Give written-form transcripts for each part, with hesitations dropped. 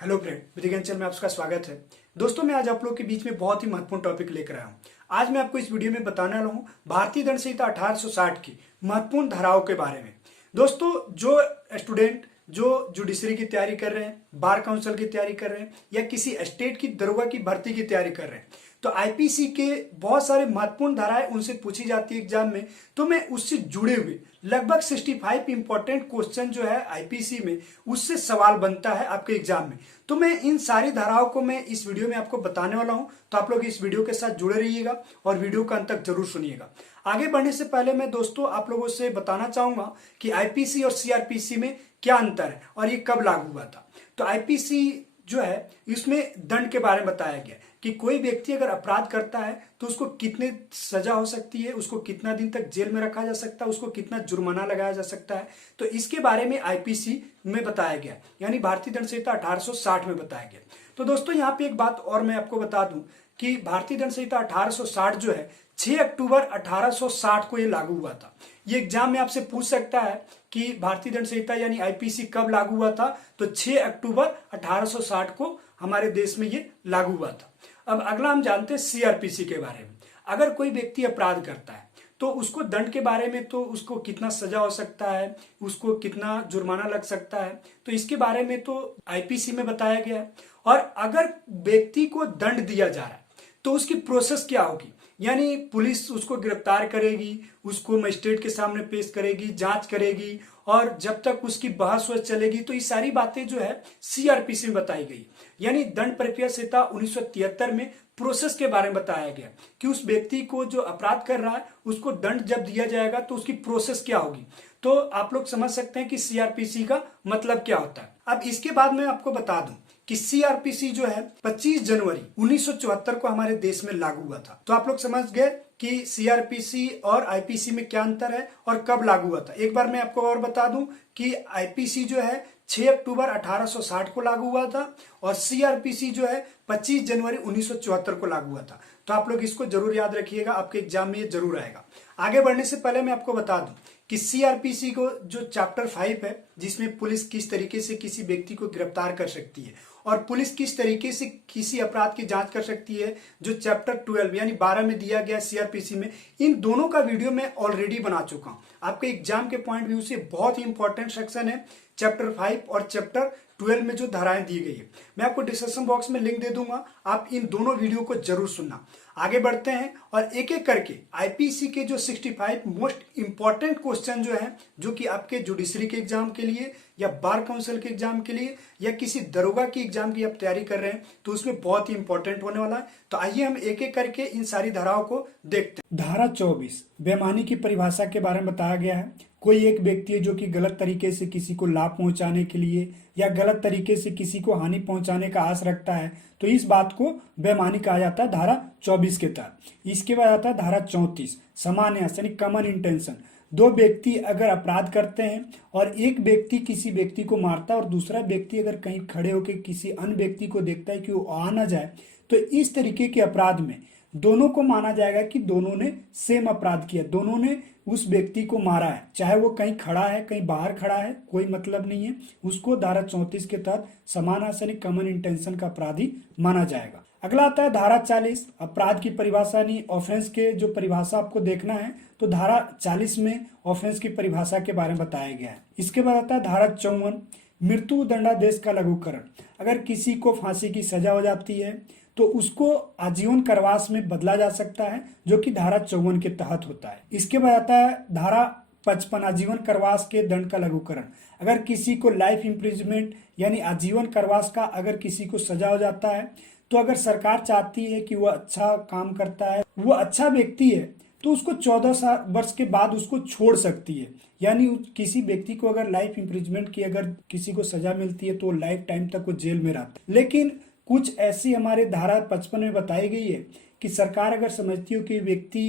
Hello friend, विधिज्ञान channel में आपका स्वागत है। दोस्तों, मैं आज आप लोगों के बीच में बहुत ही महत्वपूर्ण टॉपिक लेकर आया हूँ। आज मैं आपको इस वीडियो में बताने वाला हूँ भारतीय दंड संहिता 1860 की महत्वपूर्ण धाराओं के बारे में। दोस्तों, जो स्टूडेंट जो जुडिशरी की तैयारी कर रहे हैं, बार काउंसिल की तैयारी कर रहे हैं या किसी स्टेट की दरोगा की भर्ती की तैयारी कर रहे हैं, तो आईपीसी के बहुत सारे महत्वपूर्ण धाराएं उनसे पूछी जाती है एग्जाम में। तो मैं उससे जुड़े हुए लगभग 65 इंपॉर्टेंट क्वेश्चन जो है आईपीसी में, उससे सवाल बनता है आपके एग्जाम में। तो मैं इन सारी धाराओं को मैं इस वीडियो में आपको बताने वाला हूं, तो आप लोग इस वीडियो के साथ जुड़े रहिएगा और वीडियो का अंत तक जरूर सुनिएगा। आगे बढ़ने से पहले मैं दोस्तों आप लोगों से बताना चाहूंगा कि आईपीसी और सीआरपीसी में क्या अंतर है और ये कब लागू हुआ था। तो आईपीसी जो है, इसमें दंड के बारे में बताया गया कि कोई व्यक्ति अगर अपराध करता है तो उसको कितने सजा हो सकती है, उसको कितना दिन तक जेल में रखा जा सकता है, उसको कितना जुर्माना लगाया जा सकता है। तो इसके बारे में आईपीसी में बताया गया, यानी भारतीय दंड संहिता 1860 में बताया गया। तो दोस्तों, यहाँ पे एक बात और मैं आपको बता दूं कि भारतीय दंड संहिता 1860 जो है 6 अक्टूबर 1860 को ये लागू हुआ था। ये एग्जाम में आपसे पूछ सकता है कि भारतीय दंड संहिता यानी आईपीसी कब लागू हुआ था, तो 6 अक्टूबर 1860 को हमारे देश में ये लागू हुआ था। अब अगला हम जानते हैं सीआरपीसी के बारे में। अगर कोई व्यक्ति अपराध करता है तो उसको दंड के बारे में, तो उसको कितना सजा हो सकता है, उसको कितना जुर्माना लग सकता है, तो इसके बारे में तो आईपीसी में बताया गया है। और अगर व्यक्ति को दंड दिया जा रहा है तो उसकी प्रोसेस क्या होगी, यानी पुलिस उसको गिरफ्तार करेगी, उसको मजिस्ट्रेट के सामने पेश करेगी, जांच करेगी, और जब तक उसकी बहस वहस चलेगी, तो ये सारी बातें जो है सीआरपीसी में बताई गई। यानी दंड प्रक्रिया संहिता 1973 में प्रोसेस के बारे में बताया गया कि उस व्यक्ति को जो अपराध कर रहा है उसको दंड जब दिया जाएगा तो उसकी प्रोसेस क्या होगी। तो आप लोग समझ सकते हैं कि सीआरपीसी का मतलब क्या होता है। अब इसके बाद मैं आपको बता दूं कि सीआरपीसी जो है 25 जनवरी 1974 को हमारे देश में लागू हुआ था। तो आप लोग समझ गए कि सीआरपीसी और आईपीसी में क्या अंतर है और कब लागू हुआ था। एक बार मैं आपको और बता दूं कि आईपीसी जो है 6 अक्टूबर 1860 को लागू हुआ था और सीआरपीसी जो है 25 जनवरी 1974 को लागू हुआ था। तो आप लोग इसको जरूर याद रखिएगा, आपके एग्जाम में ये जरूर आएगा। आगे बढ़ने से पहले मैं आपको बता दूं कि सीआरपीसी को जो चैप्टर 5 है, जिसमें पुलिस किस तरीके से किसी व्यक्ति को गिरफ्तार कर सकती है और पुलिस किस तरीके से किसी अपराध की जांच कर सकती है, जो चैप्टर 12 यानी 12 में दिया गया सीआरपीसी में, इन दोनों का वीडियो मैं ऑलरेडी बना चुका हूं। आपके एग्जाम के पॉइंट व्यू से बहुत ही इंपॉर्टेंट सेक्शन है चैप्टर 5 और चैप्टर 12 में जो धाराएं दी गई है। मैं आपको डिस्क्रिप्शन बॉक्स में लिंक दे दूंगा, आप इन दोनों वीडियो को जरूर सुनना। आगे बढ़ते हैं और एक एक करके आईपीसी के जो 65 मोस्ट इंपॉर्टेंट क्वेश्चन जो हैं, जो कि आपके जुडिशरी के एग्जाम के लिए या बार काउंसिल के एग्जाम के लिए या किसी दरोगा की एग्जाम की आप तैयारी कर रहे हैं, तो उसमें बहुत ही इंपॉर्टेंट होने वाला है। तो आइए हम एक एक करके इन सारी धाराओं को देखते हैं। धारा 24 बेईमानी की परिभाषा के बारे में बताया गया है। कोई एक व्यक्ति है जो कि गलत तरीके से किसी को लाभ पहुंचाने के लिए या गलत तरीके से किसी को हानि पहुंचाने का आस रखता है, तो इस बात को बेईमानी कहा जाता है धारा 24 के तहत। इसके बाद आता है धारा 34 सामान्य यानी कॉमन इंटेंशन। दो व्यक्ति अगर अपराध करते हैं और एक व्यक्ति किसी व्यक्ति को मारता है और दूसरा व्यक्ति अगर कहीं खड़े होकर किसी अन्य व्यक्ति को देखता है कि वो आ ना जाए, तो इस तरीके के अपराध में दोनों को माना जाएगा कि दोनों ने सेम अपराध किया, दोनों ने उस व्यक्ति को मारा है, चाहे वो कहीं खड़ा है कहीं बाहर खड़ा है, कोई मतलब नहीं है, उसको धारा 34 के तहत समान आसानी कॉमन इंटेंशन का अपराधी माना जाएगा। अगला आता है धारा 40 अपराध की परिभाषा, नहीं ऑफेंस के जो परिभाषा आपको देखना है, तो धारा 40 में ऑफेंस की परिभाषा के बारे में बताया गया है। इसके बाद आता है धारा 54 मृत्यु दंडादेश का लघुकरण। अगर किसी को फांसी की सजा हो जाती है तो उसको आजीवन कारावास में बदला जा सकता है, जो कि धारा 54 के तहत होता है। इसके बाद आता है धारा 55 आजीवन कारावास के दंड का लघुकरण। अगर किसी को लाइफ इम्प्रिजमेंट यानी आजीवन कारावास का अगर किसी को सजा हो जाता है, तो अगर सरकार चाहती है कि वह अच्छा काम करता है, वो अच्छा व्यक्ति है, तो उसको 14 वर्ष के बाद उसको छोड़ सकती है। यानी किसी व्यक्ति को अगर लाइफ इम्प्रिजमेंट की अगर किसी को सजा मिलती है तो लाइफ टाइम तक वो जेल में रहता है। लेकिन कुछ ऐसी हमारे धारा 55 में बताई गई है कि सरकार अगर समझती हो कि व्यक्ति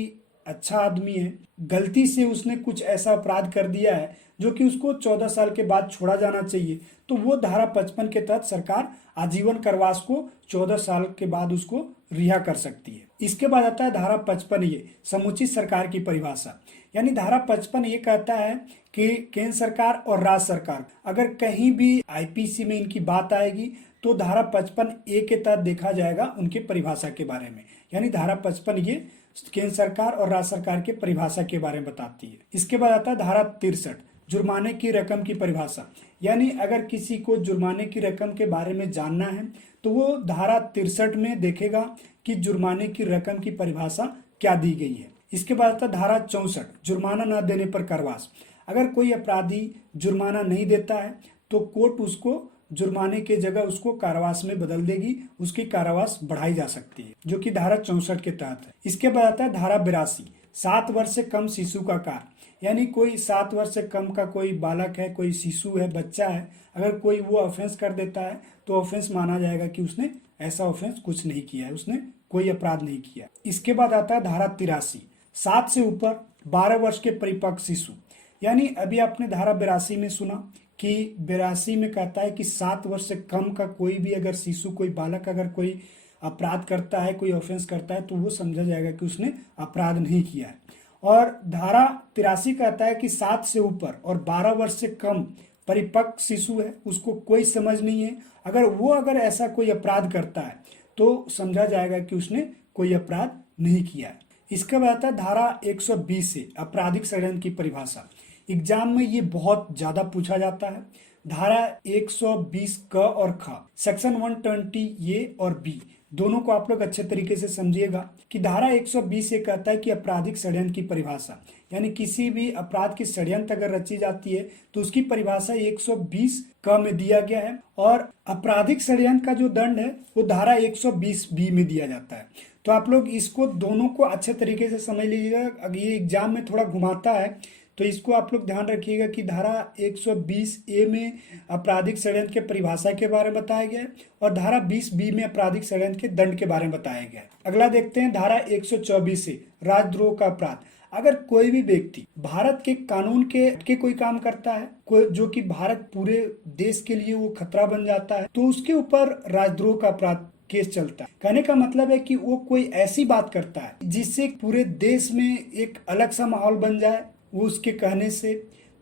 अच्छा आदमी है, गलती से उसने कुछ ऐसा अपराध कर दिया है जो कि उसको 14 साल के बाद छोड़ा जाना चाहिए, तो वो धारा 55 के तहत सरकार आजीवन कारावास को 14 साल के बाद उसको रिहा कर सकती है। इसके बाद आता है धारा 55 ये समुचित सरकार की परिभाषा। यानी धारा 55 ये कहता है कि केंद्र सरकार और राज्य सरकार अगर कहीं भी आईपीसी में इनकी बात आएगी तो धारा 55A के तहत देखा जाएगा उनके परिभाषा के बारे में। यानी धारा 55 ये केंद्र सरकार और राज्य सरकार के परिभाषा के बारे में बताती है। इसके बाद आता है धारा 63, जुर्माने की रकम की परिभाषा। यानी अगर किसी को जुर्माने की रकम के बारे में जानना है तो वो धारा 63 में देखेगा कि जुर्माने की रकम की परिभाषा क्या दी गई है। इसके बाद आता है धारा 64, जुर्माना न देने पर कारावास। अगर कोई अपराधी जुर्माना नहीं देता है तो कोर्ट उसको जुर्माने के जगह उसको कारावास में बदल देगी, उसकी कारावास बढ़ाई जा सकती है, जो कि धारा 64 के तहत है। इसके बाद आता है धारा 82, 7 वर्ष से कम शिशु का कार्य। यानी कोई 7 वर्ष से कम का कोई बालक है, कोई शिशु है, बच्चा है, अगर कोई वो ऑफेंस कर देता है तो ऑफेंस माना जाएगा कि उसने ऐसा ऑफेंस कुछ नहीं किया है, उसने कोई अपराध नहीं किया। इसके बाद आता है धारा 83, 7 से ऊपर 12 वर्ष के परिपक्व शिशु। यानी अभी आपने धारा 82 में सुना कि 82 में कहता है कि 7 वर्ष से कम का कोई भी अगर शिशु, कोई बालक अगर कोई अपराध करता है, कोई ऑफेंस करता है तो वो समझा जाएगा कि उसने अपराध नहीं किया है। और धारा 83 कहता है कि 7 से ऊपर और 12 वर्ष से कम परिपक्व शिशु है, उसको कोई समझ नहीं है, अगर ऐसा कोई अपराध करता है तो समझा जाएगा कि उसने कोई अपराध नहीं किया है। इसके बाद आता है धारा 120 से आपराधिक षड्यंत्र की परिभाषा। एग्जाम में ये बहुत ज्यादा पूछा जाता है। धारा 120 क और ख, सेक्शन 120 ए और बी दोनों को आप लोग अच्छे तरीके से समझिएगा कि धारा 120 ये कहता है कि आपराधिक षड्यंत्र की परिभाषा, यानी किसी भी अपराध की षड्यंत्र अगर रची जाती है तो उसकी परिभाषा 120 क में दिया गया है। और आपराधिक षड्यंत्र का जो दंड है वो धारा 120 बी में दिया जाता है। तो आप लोग इसको दोनों को अच्छे तरीके से समझ लीजिएगा। अगर ये एग्जाम में थोड़ा घुमाता है तो इसको आप लोग ध्यान रखिएगा कि धारा 120 ए में आपराधिक षड्यंत्र के परिभाषा के बारे में बताया गया है और धारा 20 बी में आपराधिक षड्यंत्र के दंड के बारे में बताया गया है। अगला देखते हैं धारा 124 से राजद्रोह का अपराध। अगर कोई भी व्यक्ति भारत के कानून के कोई काम करता है, जो कि भारत पूरे देश के लिए वो खतरा बन जाता है, तो उसके ऊपर राजद्रोह का अपराध केस चलता है। कहने का मतलब है कि वो कोई ऐसी बात करता है जिससे पूरे देश में एक अलग सा माहौल बन जाए वो उसके कहने से।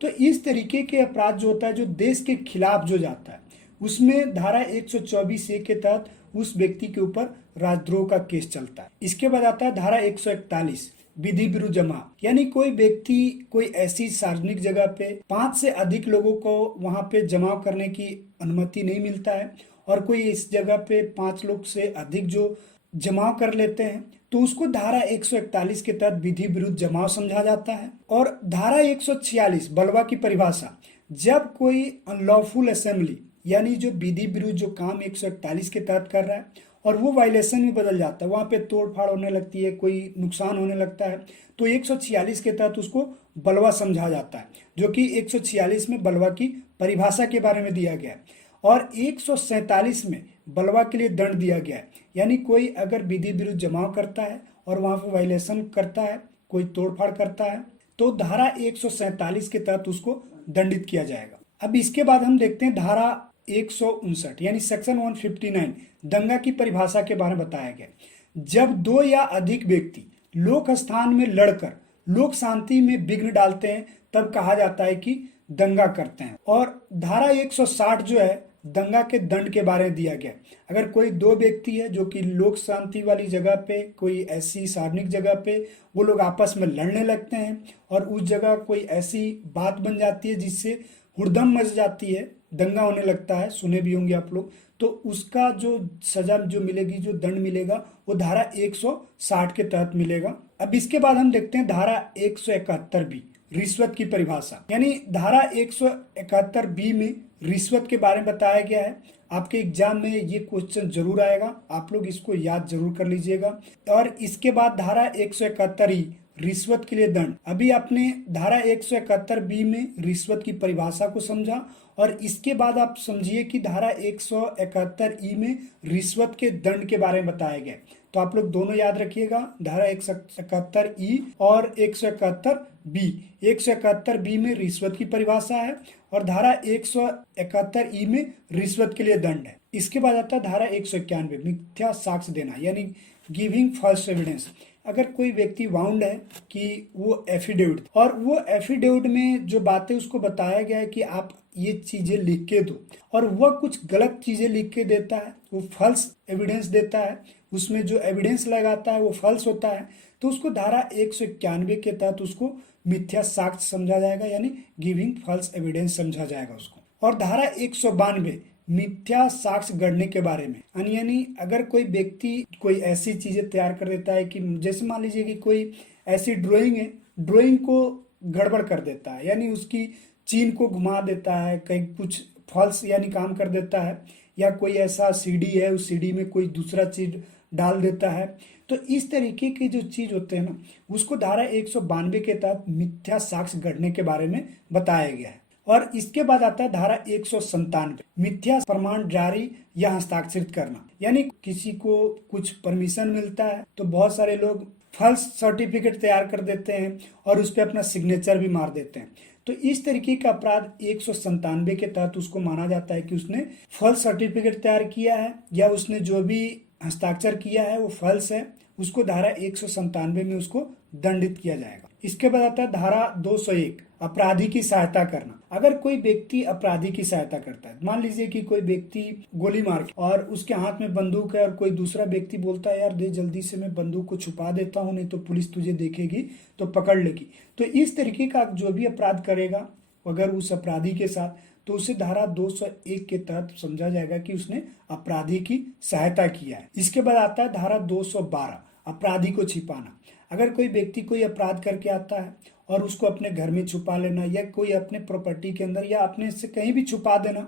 तो इस तरीके के अपराध जो होता है, जो देश के खिलाफ जो जाता है, उसमें धारा 124 ए के तहत उस व्यक्ति के ऊपर राजद्रोह का केस चलता है। इसके बाद आता है धारा 141 विधि विरुद्ध जमाव। यानी कोई व्यक्ति कोई ऐसी सार्वजनिक जगह पे 5 से अधिक लोगों को वहां पे जमाव करने की अनुमति नहीं मिलता है और कोई इस जगह पे 5 लोग से अधिक जो जमाव कर लेते हैं तो उसको धारा 141 के तहत विधि विरुद्ध जमाव समझा जाता है। और धारा 146 बलवा की परिभाषा, जब कोई अनलॉफुल असेंबली यानी जो विधि विरुद्ध जो काम 141 के तहत कर रहा है और वो वायलेशन में बदल जाता है, वहां पे तोड़फाड़ होने लगती है, कोई नुकसान होने लगता है, तो 146 के तहत उसको बलवा समझा जाता है, जो कि 146 में बलवा की परिभाषा के बारे में दिया गया है। और 147 में बलवा के लिए दंड दिया गया है। यानी कोई अगर विधि विरुद्ध जमाव करता है और वहां पर वायलेशन करता है, कोई तोड़फाड़ करता है, तो धारा 147 के तहत उसको दंडित किया जाएगा। अब इसके बाद हम देखते हैं धारा 159 यानी सेक्शन 159 दंगा की परिभाषा के बारे में बताया गया। जब 2 या अधिक व्यक्ति लोक स्थान में लड़कर लोक शांति में विघ्न डालते हैं तब कहा जाता है कि दंगा करते हैं। और धारा 160 जो है दंगा के दंड के बारे में दिया गया। अगर कोई 2 व्यक्ति है जो कि लोक शांति वाली जगह पे, कोई ऐसी सार्वजनिक जगह पे वो लोग आपस में लड़ने लगते हैं और उस जगह कोई ऐसी बात बन जाती है जिससे हुड़दंग मच जाती है, दंगा होने लगता है, सुने भी होंगे आप लोग, तो उसका जो सजा जो मिलेगी, जो दंड मिलेगा वो धारा 160 के तहत मिलेगा। अब इसके बाद हम देखते हैं धारा 171 बी रिश्वत की परिभाषा। यानी धारा 171 बी में रिश्वत के बारे में बताया गया है। आपके एग्जाम में ये क्वेश्चन जरूर आएगा, आप लोग इसको याद जरूर कर लीजिएगा। और इसके बाद धारा 171 ई रिश्वत के लिए दंड। अभी आपने धारा 171 बी में रिश्वत की परिभाषा को समझा और इसके बाद आप समझिए कि धारा 171 ई में रिश्वत के दंड के बारे में बताया गया। तो आप लोग दोनों याद रखिएगा, धारा 171 ई और 171 बी। 171 बी में रिश्वत की परिभाषा है और धारा 171 ई में रिश्वत के लिए दंड है। इसके बाद आता है धारा 191 मिथ्या साक्ष्य देना यानी गिविंग फॉल्स एविडेंस। अगर कोई व्यक्ति वाउंड है कि वो एफिडेविट, और वो एफिडेविट में जो बातें उसको बताया गया है कि आप ये चीजें लिख के दो, और वह कुछ गलत चीजें लिख के देता है, वो फॉल्स एविडेंस देता है, उसमें जो एविडेंस लगाता है वो फॉल्स होता है, तो उसको धारा 191 के तहत उसको मिथ्या साक्ष्य समझा जाएगा, यानी गिविंग फॉल्स एविडेंस समझा जाएगा उसको। और धारा 192 मिथ्या साक्ष्य गढ़ने के बारे में, यानी अगर कोई व्यक्ति कोई ऐसी चीजें तैयार कर देता है कि जैसे मान लीजिए कि कोई ऐसी ड्राइंग है, ड्राइंग को गड़बड़ कर देता है, यानी उसकी चीन को घुमा देता है, कहीं कुछ फॉल्स यानी काम कर देता है, या कोई ऐसा सीडी है उस सीडी में कोई दूसरा चीज डाल देता है, तो इस तरीके की जो चीज होते हैं ना, उसको धारा 192 के तहत मिथ्या साक्ष्य गढ़ने के बारे में बताया गया है। और इसके बाद आता है धारा 197 मिथ्या प्रमाण जारी या हस्ताक्षरित करना, यानी किसी को कुछ परमिशन मिलता है तो बहुत सारे लोग फॉल्स सर्टिफिकेट तैयार कर देते हैं और उस पर अपना सिग्नेचर भी मार देते हैं, तो इस तरीके का अपराध 197 के तहत उसको माना जाता है कि उसने फॉल्स सर्टिफिकेट तैयार किया है या उसने जो भी हस्ताक्षर किया है वो फॉल्स है, उसको धारा 197 में उसको दंडित किया जाएगा। इसके बाद आता है धारा 201 अपराधी की सहायता करना। अगर कोई व्यक्ति अपराधी की सहायता करता है, मान लीजिए कि कोई व्यक्ति गोली मार के और उसके हाथ में बंदूक है और कोई दूसरा व्यक्ति बोलता है यार दे जल्दी से, मैं बंदूक को छुपा देता हूँ नहीं तो पुलिस तुझे देखेगी तो पकड़ लेगी, तो इस तरीके का जो भी अपराध करेगा अगर उस अपराधी के साथ, तो उसे धारा 201 के तहत समझा जाएगा कि उसने अपराधी की सहायता किया है। इसके बाद आता है धारा 212 अपराधी को छिपाना। अगर कोई व्यक्ति कोई अपराध करके आता है और उसको अपने घर में छुपा लेना या कोई अपने प्रॉपर्टी के अंदर या अपने से कहीं भी छुपा देना,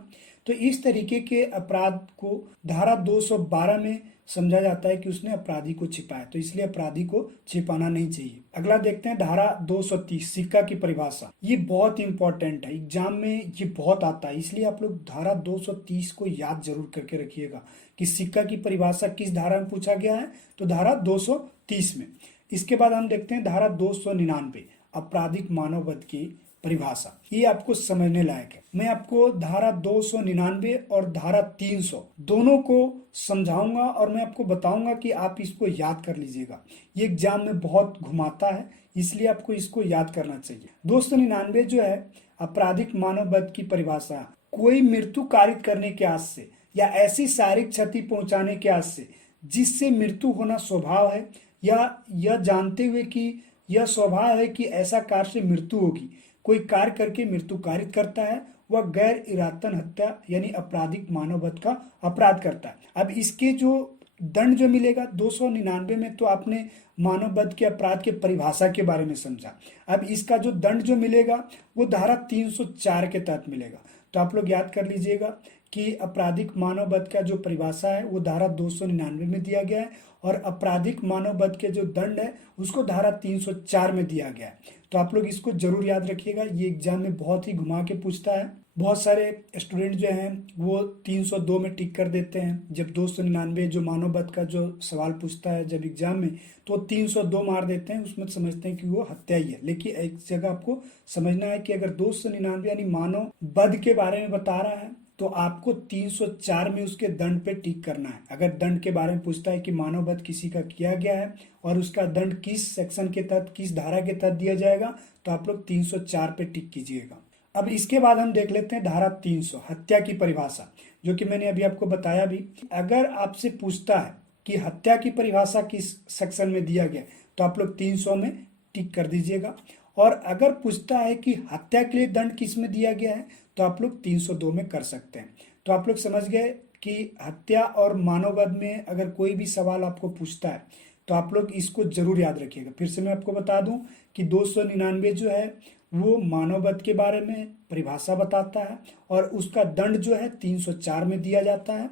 तो इस तरीके के अपराध को धारा 212 में समझा जाता है कि उसने अपराधी को छिपाया, तो इसलिए अपराधी को छिपाना नहीं चाहिए। अगला देखते हैं धारा 230 सिक्का की परिभाषा। ये बहुत इंपॉर्टेंट है, एग्जाम में ये बहुत आता है, इसलिए आप लोग धारा 230 को याद जरूर करके रखिएगा कि सिक्का की परिभाषा किस धारा में पूछा गया है, तो धारा 230 में। इसके बाद हम देखते हैं धारा 299 आपराधिक मानववध की परिभाषा। ये आपको समझने लायक है। मैं आपको धारा 299 और धारा 300 दोनों को समझाऊंगा और मैं आपको बताऊंगा कि आप इसको याद कर लीजिएगा। ये एग्जाम में बहुत घुमाता है, इसलिए आपको इसको याद करना चाहिए। 299 जो है आपराधिक मानववध की परिभाषा, कोई मृत्यु कारित करने के आस से या ऐसी शारीरिक क्षति पहुंचाने के आस से जिससे मृत्यु होना स्वभाव है या यह जानते हुए कि यह स्वभाव है कि ऐसा कार्य से मृत्यु होगी, कोई कार्य करके मृत्यु कारित करता है, वह गैर इरादतन हत्या यानी आपराधिक मानववध का अपराध करता है। अब इसके जो दंड जो मिलेगा 299 में, तो आपने मानववध के अपराध के परिभाषा के बारे में समझा। अब इसका जो दंड जो मिलेगा वो धारा 304 के तहत मिलेगा। तो आप लोग याद कर लीजिएगा कि आपराधिक मानववध का जो परिभाषा है वो धारा 299 में दिया गया है और आपराधिक मानववध के जो दंड है उसको धारा 304 में दिया गया है। तो आप लोग इसको जरूर याद रखिएगा, ये एग्जाम में बहुत ही घुमा के पूछता है। बहुत सारे स्टूडेंट जो हैं वो 302 में टिक कर देते हैं, जब 299 जो मानववध का जो सवाल पूछता है जब एग्जाम में, तो 302 मार देते हैं, उसमें समझते हैं कि वो हत्या ही है। लेकिन एक जगह आपको समझना है कि अगर 299 यानी मानव वध के बारे में बता रहा है तो आपको 304 में उसके दंड पे टिक करना है। अगर दंड के बारे में पूछता है कि मानव वध किसी का किया गया है और उसका दंड किस सेक्शन के तहत किस धारा के तहत दिया जाएगा, तो आप लोग 304 पे टिक कीजिएगा। अब इसके बाद हम देख लेते हैं धारा 300 हत्या की परिभाषा, जो कि मैंने अभी आपको बताया भी। अगर आपसे पूछता है कि हत्या की परिभाषा किस सेक्शन में दिया गया, तो आप लोग 300 में टिक कर दीजिएगा। और अगर पूछता है कि हत्या के लिए दंड किस में दिया गया है, तो आप लोग 302 में कर सकते हैं। तो आप लोग समझ गए कि हत्या और मानववध में अगर कोई भी सवाल आपको पूछता है तो आप लोग इसको जरूर याद रखिएगा। फिर से मैं आपको बता दूं कि 299 जो है वो मानववध के बारे में परिभाषा बताता है और उसका दंड जो है 304 में दिया जाता है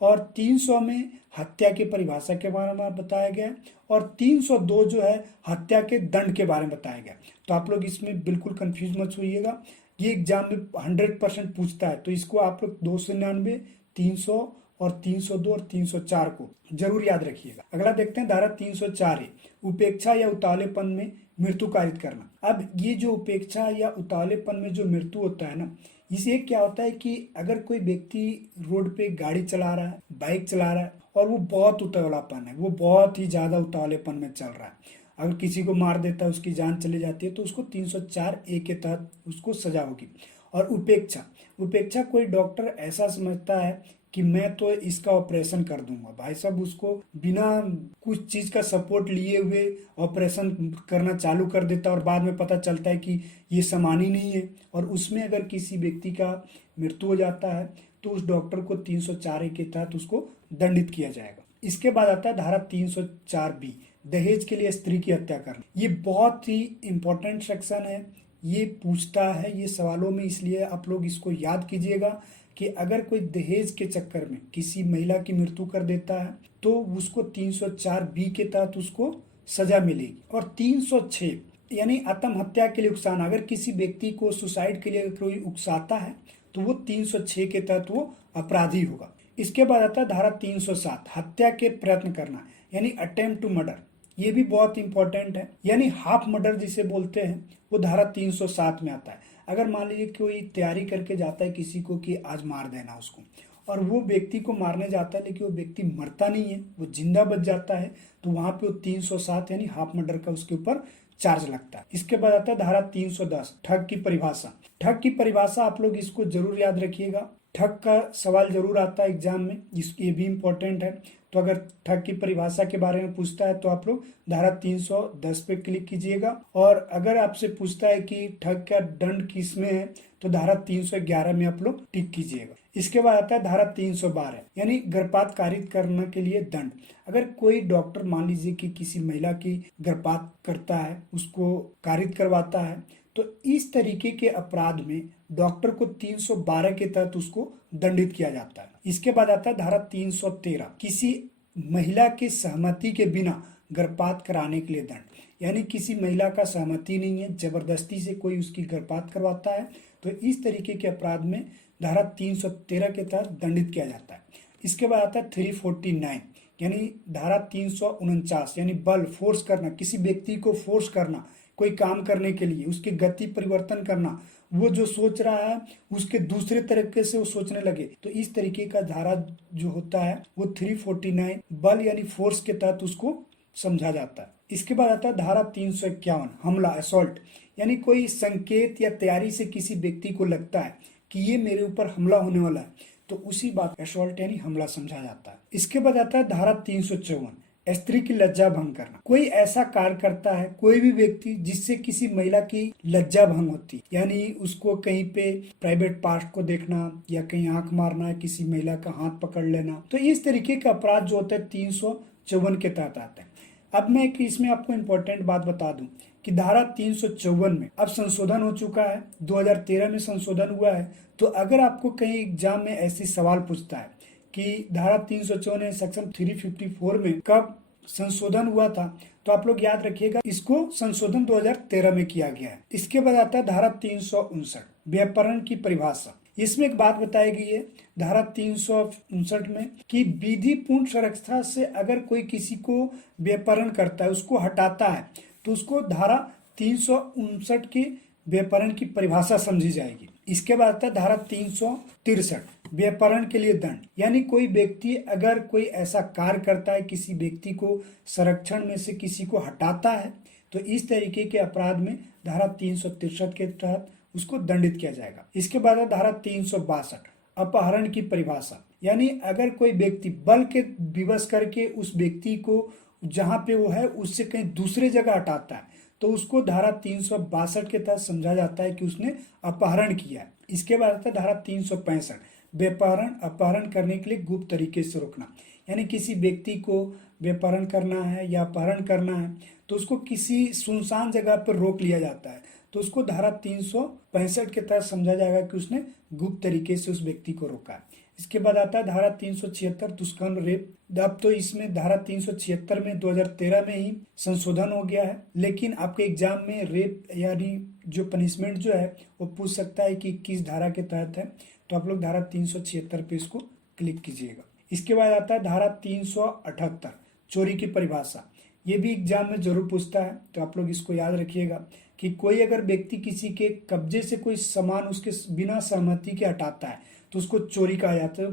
और 300 में हत्या की परिभाषा के बारे में बताया गया और 302 जो है हत्या के दंड के बारे में बताया गया। तो आप लोग इसमें बिल्कुल कंफ्यूज मत होइएगा, ये एग्जाम में 100% पूछता है। तो इसको आप लोग 299, 300 और 302 और 304 को जरूर याद रखिएगा। अगला देखते हैं धारा 304 उपेक्षा या उतावलेपन में मृत्यु कारित करना। अब ये जो उपेक्षा या उतावलेपन में जो मृत्यु होता है ना, इससे क्या होता है कि अगर कोई व्यक्ति रोड पे गाड़ी चला रहा है, बाइक चला रहा है और वो बहुत उतावलापन है, वो बहुत ही ज्यादा उतावलेपन में चल रहा है, अगर किसी को मार देता है, उसकी जान चली जाती है, तो उसको 304 ए के तहत उसको सजा होगी। और उपेक्षा, उपेक्षा कोई डॉक्टर ऐसा समझता है कि मैं तो इसका ऑपरेशन कर दूंगा, भाई साहब उसको बिना कुछ चीज का सपोर्ट लिए हुए ऑपरेशन करना चालू कर देता है और बाद में पता चलता है कि ये सामान ही नहीं है, और उसमें अगर किसी व्यक्ति का मृत्यु हो जाता है तो उस डॉक्टर को 304 के तहत उसको दंडित किया जाएगा। इसके बाद आता है धारा 304 बी, दहेज के लिए स्त्री की हत्या करना। ये बहुत ही इंपॉर्टेंट सेक्शन है, ये पूछता है ये सवालों में, इसलिए आप लोग इसको याद कीजिएगा कि अगर कोई दहेज के चक्कर में किसी महिला की मृत्यु कर देता है तो उसको 304 बी के तहत उसको सजा मिलेगी। और 306 यानी आत्महत्या के लिए उकसाना, अगर किसी व्यक्ति को सुसाइड के लिए कोई उकसाता है तो वो 306 के तहत वो अपराधी होगा। इसके बाद आता है धारा 307, हत्या के प्रयत्न करना यानी अटेम्प्ट टू मर्डर। ये भी बहुत इंपॉर्टेंट है, यानी हाफ मर्डर जिसे बोलते हैं, वो धारा 307 में आता है। अगर मान लीजिए कोई तैयारी करके जाता है किसी को कि आज मार देना उसको, और वो व्यक्ति को मारने जाता है लेकिन वो व्यक्ति मरता नहीं है, वो जिंदा बच जाता है, तो वहां पे वो 307 यानी हाफ मर्डर का उसके ऊपर चार्ज लगता है। इसके बाद आता है धारा 310, ठग की परिभाषा। ठग की परिभाषा आप लोग इसको जरूर याद रखिएगा, ठग का सवाल जरूर आता है एग्जाम में, ये भी इंपॉर्टेंट है। तो अगर ठग की परिभाषा के बारे में पूछता है तो आप लोग धारा 310 पे क्लिक कीजिएगा, और अगर आपसे पूछता है कि ठग का दंड किस में है तो धारा 311 में आप लोग टिक कीजिएगा। इसके बाद आता है धारा 312 यानी गर्भपात कारित करने के लिए दंड। अगर कोई डॉक्टर मान लीजिए कि किसी महिला की गर्भपात करता है, उसको कारित करवाता है, तो इस तरीके के अपराध में डॉक्टर को 312 के तहत उसको दंडित किया जाता है। इसके बाद आता है धारा 313, किसी महिला की सहमति के बिना गर्भपात कराने के लिए दंड, यानी किसी महिला का सहमति नहीं है, जबरदस्ती से कोई उसकी गर्भपात करवाता है, तो इस तरीके के अपराध में धारा 313 के तहत दंडित किया जाता है। इसके बाद आता है 349 यानी धारा 349 यानी बल, फोर्स करना, किसी व्यक्ति को फोर्स करना कोई काम करने के लिए, उसकी गति परिवर्तन करना, वो जो सोच रहा है उसके दूसरे तरीके से वो सोचने लगे, तो इस तरीके का धारा जो होता है वो 349 बल यानी फोर्स के तहत उसको समझा जाता है। इसके बाद आता है धारा 351 हमला, असॉल्ट, यानी कोई संकेत या तैयारी से किसी व्यक्ति को लगता है कि ये मेरे ऊपर हमला होने वाला है, तो उसी बात असॉल्ट यानी हमला समझा जाता है। इसके बाद आता है धारा 354 स्त्री की लज्जा भंग करना। कोई ऐसा कार्य करता है कोई भी व्यक्ति जिससे किसी महिला की लज्जा भंग होती, यानी उसको कहीं पे प्राइवेट पार्ट को देखना या कहीं आंख मारना, किसी महिला का हाथ पकड़ लेना, तो इस तरीके का अपराध जो होता है 354 के तहत आता है। अब मैं इसमें आपको इम्पोर्टेंट बात बता दूं कि धारा 354 में अब संशोधन हो चुका है, 2013 में संशोधन हुआ है। तो अगर आपको कहीं एग्जाम में ऐसी सवाल पूछता है कि धारा 354 सेक्शन 354 में कब संशोधन हुआ था, तो आप लोग याद रखिएगा इसको संशोधन 2013 में किया गया है। इसके बाद आता है धारा 359 व्यापरण की परिभाषा। इसमें एक बात बताई गई है धारा 359 में कि विधि पूर्ण सुरक्षा से अगर कोई किसी को व्यापरण करता है, उसको हटाता है, तो उसको धारा 359 की व्यापरण की परिभाषा समझी जाएगी। इसके बाद आता है धारा 363 व्यापरण के लिए दंड, यानी कोई व्यक्ति अगर कोई ऐसा कार्य करता है, किसी व्यक्ति को संरक्षण में से किसी को हटाता है, तो इस तरीके के अपराध में धारा 363 के तहत उसको दंडित किया जाएगा। इसके बाद है धारा 362 अपहरण की परिभाषा, यानी अगर कोई व्यक्ति बल के विवश करके उस व्यक्ति को जहां पे वो है उससे कहीं दूसरे जगह हटाता है, तो उसको धारा 362 के तहत समझा जाता है कि उसने अपहरण किया है। इसके बाद आता है धारा 365 व्यापहरण, अपहरण करने के लिए गुप्त तरीके से रोकना, यानी किसी व्यक्ति को व्यापहरण करना है या अपहरण करना है तो उसको किसी सुनसान जगह पर रोक लिया जाता है, तो उसको धारा 365 के तहत समझा जाएगा कि उसने गुप्त तरीके से उस व्यक्ति को रोका है। इसके बाद आता है धारा 376 दुष्कर्म रेप। अब तो इसमें धारा 376 में 2013 में ही संशोधन हो गया है, लेकिन आपके एग्जाम में रेप यानी जो पनिशमेंट जो है वो पूछ सकता है कि किस धारा के तहत है, तो आप लोग धारा 376 पे इसको क्लिक कीजिएगा। इसके बाद आता है धारा 378 चोरी की परिभाषा। ये भी एग्जाम में जरूर पूछता है, तो आप लोग इसको याद रखिएगा कि कोई अगर व्यक्ति किसी के कब्जे से कोई सामान उसके बिना सहमति के हटाता है तो उसको चोरी कहा जाता है,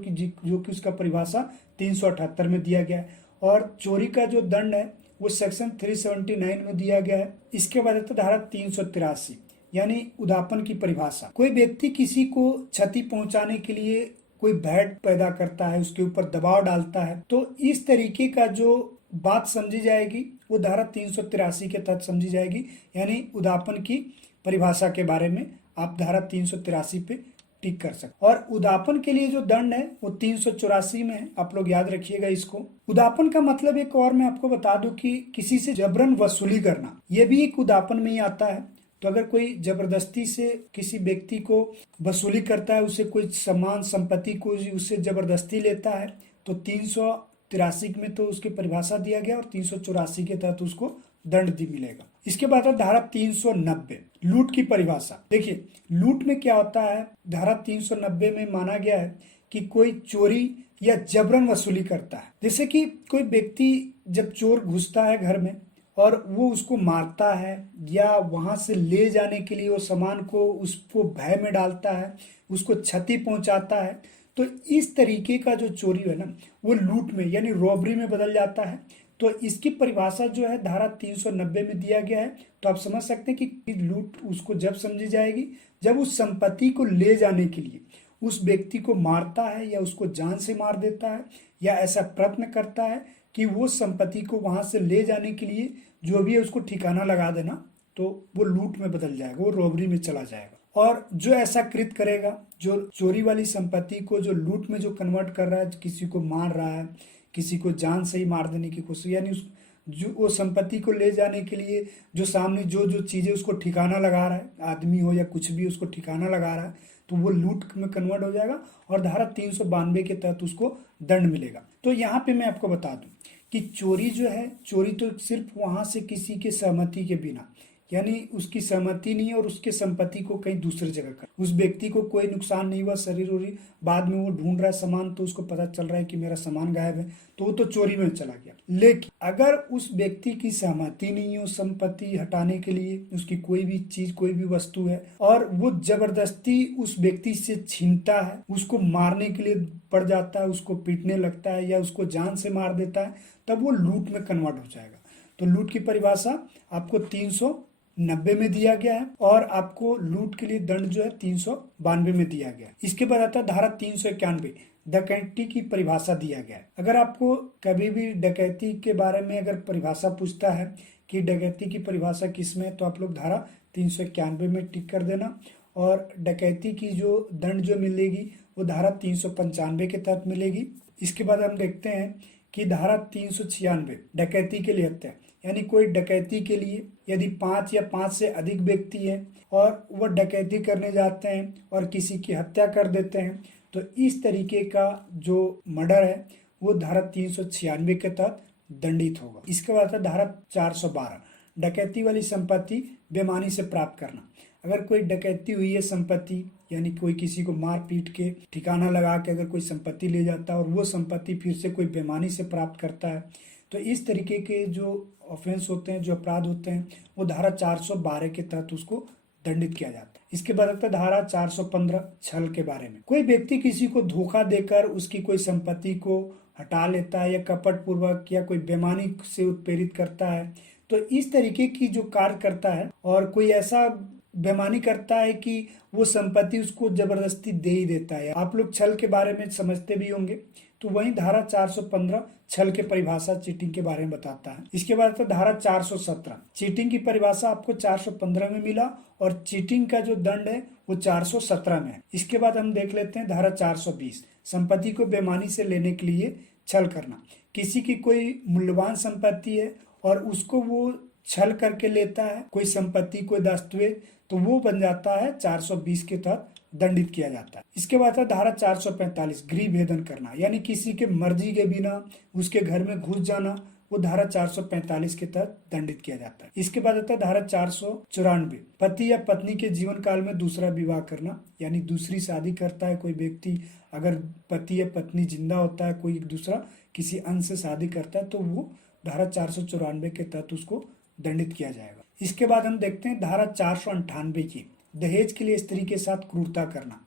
जो कि उसका परिभाषा 378 में दिया गया है। और चोरी का जो दंड है वो सेक्शन 379 में दिया गया है। इसके बाद आता धारा 383 यानी उदापन की परिभाषा। कोई व्यक्ति किसी को क्षति पहुंचाने के लिए कोई भय पैदा करता है, उसके ऊपर दबाव डालता है, तो इस तरीके का जो बात समझी जाएगी वो धारा 383 के तहत समझी जाएगी। यानी उदापन की परिभाषा के बारे में आप धारा 383 पे टिक कर सकते। और उदापन के लिए जो दंड है वो 384 में है, आप लोग याद रखिएगा इसको। उदापन का मतलब एक और मैं आपको बता दूं कि किसी से जबरन वसूली करना, ये भी एक उदापन में ही आता है। तो अगर कोई जबरदस्ती से किसी व्यक्ति को वसूली करता है, उसे कोई सामान संपत्ति को उससे जबरदस्ती लेता है, तो 383 में तो उसकी परिभाषा दिया गया और 384 के तहत उसको दंड भी मिलेगा। इसके बाद है धारा 390 लूट की परिभाषा। देखिए लूट में क्या होता है, धारा 390 में माना गया है कि कोई चोरी या जबरन वसूली करता है। जैसे कि कोई व्यक्ति जब चोर घुसता है घर में और वो उसको मारता है या वहां से ले जाने के लिए वो सामान को उसको भय में डालता है, उसको क्षति पहुंचाता है, तो इस तरीके का जो चोरी है ना वो लूट में यानी रॉबरी में बदल जाता है। तो इसकी परिभाषा जो है धारा 390 में दिया गया है। तो आप समझ सकते हैं कि लूट उसको जब समझी जाएगी जब उस संपत्ति को ले जाने के लिए उस व्यक्ति को मारता है या उसको जान से मार देता है या ऐसा प्रयत्न करता है कि वो संपत्ति को वहां से ले जाने के लिए जो भी है उसको ठिकाना लगा देना, तो वो लूट में बदल जाएगा, वो रॉबरी में चला जाएगा। और जो ऐसा कृत करेगा, जो चोरी वाली संपत्ति को जो लूट में जो कन्वर्ट कर रहा है, किसी को मार रहा है, किसी को जान से ही मार देने की कोशिश, यानी उस जो वो संपत्ति को ले जाने के लिए जो सामने जो जो चीजें उसको ठिकाना लगा रहा है, आदमी हो या कुछ भी उसको ठिकाना लगा रहा है, तो वो लूट में कन्वर्ट हो जाएगा और धारा 392 के तहत उसको दंड मिलेगा। तो यहाँ पे मैं आपको बता दूं कि चोरी जो है, चोरी तो सिर्फ वहां से किसी के सहमति के बिना, यानी उसकी सहमति नहीं और उसके संपत्ति को कहीं दूसरी जगह कर, उस व्यक्ति को कोई नुकसान नहीं हुआ, शरीर उरी, बाद में वो ढूंढ रहा है सामान तो उसको पता चल रहा है कि मेरा सामान गायब है, तो वो तो चोरी में चला गया। लेकिन अगर उस व्यक्ति की सहमति नहीं हो संपत्ति हटाने के लिए, उसकी कोई भी चीज कोई भी वस्तु है और वो जबरदस्ती उस व्यक्ति से छीनता है, उसको मारने के लिए पड़ जाता है, उसको पीटने लगता है या उसको जान से मार देता है, तब वो लूट में कन्वर्ट हो जाएगा। तो लूट की परिभाषा आपको 390 में दिया गया है और आपको लूट के लिए दंड जो है 392 में दिया गया है। इसके बाद आता है धारा 391 डकैती की परिभाषा दिया गया है। अगर आपको कभी भी डकैती के बारे में अगर परिभाषा पूछता है कि डकैती की परिभाषा किसमें, तो आप लोग धारा 391 में टिक कर देना। और डकैती की जो दंड जो मिलेगी वो धारा 395 के तहत मिलेगी। इसके बाद हम देखते हैं कि धारा 396 डकैती के लिए हत्या, यानी कोई डकैती के लिए यदि 5 या 5 से अधिक व्यक्ति है और वह डकैती करने जाते हैं और किसी की हत्या कर देते हैं, तो इस तरीके का जो मर्डर है वो धारा 396 के तहत दंडित होगा। इसके बाद है धारा 412 डकैती वाली संपत्ति बेईमानी से प्राप्त करना। अगर कोई डकैती हुई है संपत्ति, यानी कोई किसी को मार पीट के ठिकाना लगा के अगर कोई संपत्ति ले जाता है और वो संपत्ति फिर से कोई बेईमानी से प्राप्त करता है, तो इस तरीके के जो ऑफेंस होते हैं, जो अपराध होते हैं, वो धारा 412 के तहत उसको दंडित किया जाता है। इसके बाद आता है धारा 415 छल के बारे में। कोई व्यक्ति किसी को धोखा देकर उसकी कोई संपत्ति को हटा लेता है या कपट पूर्वक या कोई बेईमानी से उत्प्रेरित करता है, तो इस तरीके की जो कार्य करता है और कोई ऐसा बेईमानी करता है कि वो संपत्ति उसको जबरदस्ती दे ही देता है। आप लोग छल के बारे में समझते भी होंगे, तो वही धारा 415 छल के परिभाषा चीटिंग के बारे में बताता है। इसके बाद तो धारा 417 चीटिंग की परिभाषा आपको 415 में मिला और चीटिंग का जो दंड है वो 417 में है। इसके बाद हम देख लेते हैं धारा 420 संपत्ति को बेईमानी से लेने के लिए छल करना। किसी की कोई मूल्यवान संपत्ति है और उसको वो छल करके लेता है, कोई संपत्ति कोई दस्तावेज, तो वो बन जाता है 420 के तहत दंडित किया जाता है। इसके बाद है धारा 445 गृह भेदन करना, यानी किसी के मर्जी के बिना उसके घर में घुस जाना, वो धारा 445 के तहत दंडित किया जाता है। इसके बाद आता है धारा 494 पति या पत्नी के जीवन काल में दूसरा विवाह करना, यानी दूसरी शादी करता है कोई व्यक्ति, अगर पति या पत्नी जिंदा होता है, कोई एक दूसरा किसी अन्य से शादी करता है, तो वो धारा 494 के तहत उसको दंडित किया जाएगा। इसके बाद हम देखते हैं धारा 498 की, दहेज के लिए स्त्री के साथ क्रूरता करना।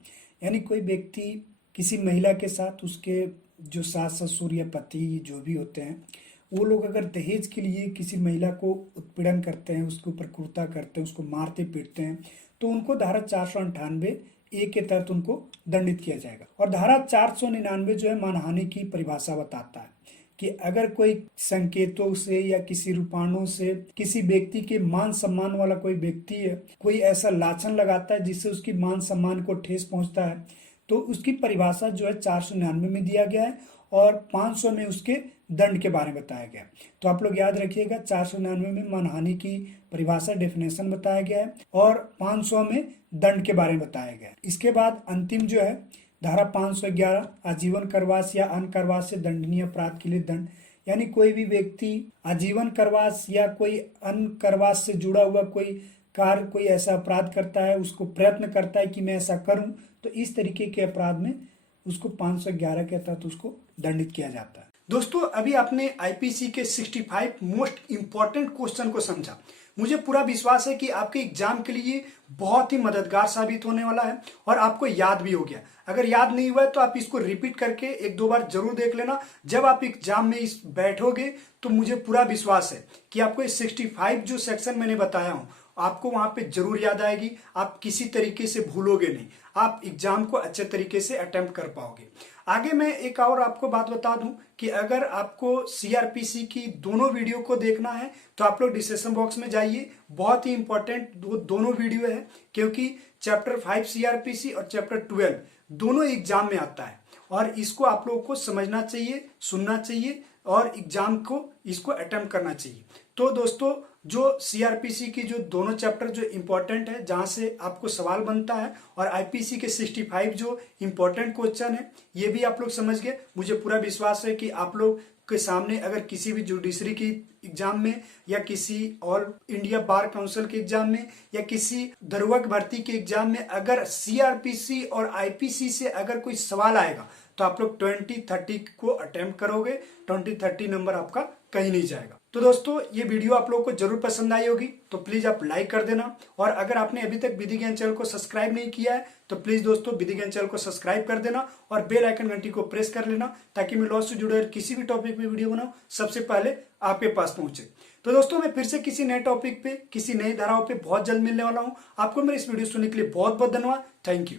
यानी कोई व्यक्ति किसी महिला के साथ, उसके जो सास ससुर या पति जो भी होते हैं, वो लोग अगर दहेज के लिए किसी महिला को उत्पीड़न करते हैं, उसके ऊपर क्रूरता करते हैं, उसको मारते पीटते हैं, तो उनको धारा 498A के तहत उनको दंडित किया जाएगा। और धारा 499 जो है मानहानि की परिभाषा बताता है कि अगर कोई संकेतों से या किसी रूपाणों से किसी व्यक्ति के मान सम्मान वाला कोई व्यक्ति है, कोई ऐसा लाछन लगाता है जिससे उसकी मान सम्मान को ठेस पहुंचता है, तो उसकी परिभाषा जो है 499 में दिया गया है और 500 में उसके दंड के बारे में बताया गया है। तो आप लोग याद रखिएगा, 499 में मानहानि की परिभाषा डेफिनेशन बताया गया है और 500 में दंड के बारे में बताया गया है। इसके बाद अंतिम जो है धारा 511 आजीवन कारावास या अनकारावास से दंडनीय अपराध के लिए दंड। यानी कोई भी व्यक्ति आजीवन कारावास या कोई अनकारावास से जुड़ा हुआ कोई कार्य, कोई ऐसा अपराध करता है, उसको प्रयत्न करता है कि मैं ऐसा करूं, तो इस तरीके के अपराध में उसको 511 के तहत उसको दंडित किया जाता है। दोस्तों, अभी आपने आईपीसी के 65 मोस्ट इंपॉर्टेंट क्वेश्चन को समझा। मुझे पूरा विश्वास है कि आपके एग्जाम के लिए बहुत ही मददगार साबित होने वाला है और आपको याद भी हो गया। अगर याद नहीं हुआ है तो आप इसको रिपीट करके एक दो बार जरूर देख लेना। जब आप एग्जाम में इस बैठोगे तो मुझे पूरा विश्वास है कि आपको इस 65 जो सेक्शन मैंने बताया हूं, आपको वहां पे जरूर याद आएगी। आप किसी तरीके से भूलोगे नहीं, आप एग्जाम को अच्छे तरीके से अटेम्प्ट कर पाओगे। आगे मैं एक और आपको बात बता दूं कि अगर आपको सीआरपीसी की दोनों वीडियो को देखना है तो आप लोग डिस्क्रिप्शन बॉक्स में जाइए। बहुत ही इंपॉर्टेंट दोनों वीडियो है, क्योंकि चैप्टर 5 सीआरपीसी और चैप्टर 12 दोनों एग्जाम में आता है और इसको आप लोगों को समझना चाहिए, सुनना चाहिए और एग्जाम को इसको अटेम्प्ट करना चाहिए। तो दोस्तों, जो सीआरपीसी की जो दोनों चैप्टर जो इंपॉर्टेंट है, जहां से आपको सवाल बनता है, और आईपीसी के 65 जो इंपॉर्टेंट क्वेश्चन है, ये भी आप लोग समझ गए। मुझे पूरा विश्वास है कि आप लोग के सामने अगर किसी भी जुडिशरी की एग्जाम में या किसी ऑल इंडिया बार काउंसिल के एग्जाम में या किसी दरोगा भर्ती के एग्जाम में अगर सीआरपीसी और आईपीसी से अगर कोई सवाल आएगा तो आप लोग 20-30 को अटेम्प्ट करोगे। 20-30 नंबर आपका कहीं नहीं जाएगा। तो दोस्तों, ये वीडियो आप लोगों को जरूर पसंद आई होगी, तो प्लीज आप लाइक कर देना। और अगर आपने अभी तक विधि ज्ञान चैनल को सब्सक्राइब नहीं किया है तो प्लीज दोस्तों विधि ज्ञान चैनल को सब्सक्राइब कर देना और बेल आइकन घंटी को प्रेस कर लेना, ताकि मैं लॉ से जुड़े किसी भी टॉपिक पे वीडियो बनाऊं सबसे पहले आपके पास पहुंचे। तो दोस्तों, मैं फिर से किसी नए टॉपिक पे, किसी नई धाराओं पे बहुत जल्द मिलने वाला हूं। आपको मेरे इस वीडियो सुनने के लिए बहुत बहुत धन्यवाद। Thank you.